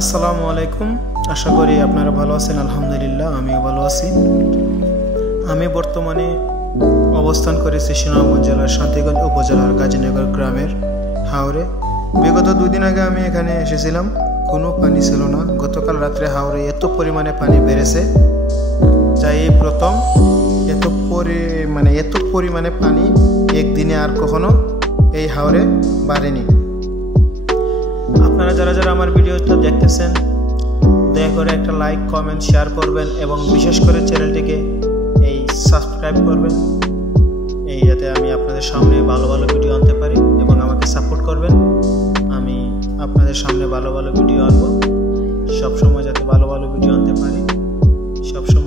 আসসালামু আলাইকুম। আশা করি আপনারা ভালো আছেন। আলহামদুলিল্লাহ আমিও ভালো আছি। আমি বর্তমানে অবস্থান করেছি সুনামগঞ্জ জেলার শান্তিগঞ্জ উপজেলার গাজীনগর গ্রামের হাওরে। বিগত 2 দিন আগে আমি এখানে এসেছিলাম, কোনো পানি ছিল না। গতকাল রাত্রে হাওরে এত পরিমাণে পানি বেড়েছে, যাই এই প্রথম এত পরিমাণে পানি একদিনে আর কখনো এই হাওরে বাড়েনি। আপনারা যারা যারা আমার ভিডিওটা দেখতেছেন, দয়া করে একটা লাইক, কমেন্ট, শেয়ার করবেন এবং বিশেষ করে চ্যানেলটিকে সাবস্ক্রাইব করবেন, যাতে আমি আপনাদের সামনে ভালো ভালো ভিডিও আনতে পারি এবং আমাকে সাপোর্ট করবেন। আমি আপনাদের সামনে ভালো ভালো ভিডিও আনবো, সবসময় যাতে ভালো ভালো ভিডিও আনতে পারি, সবসময়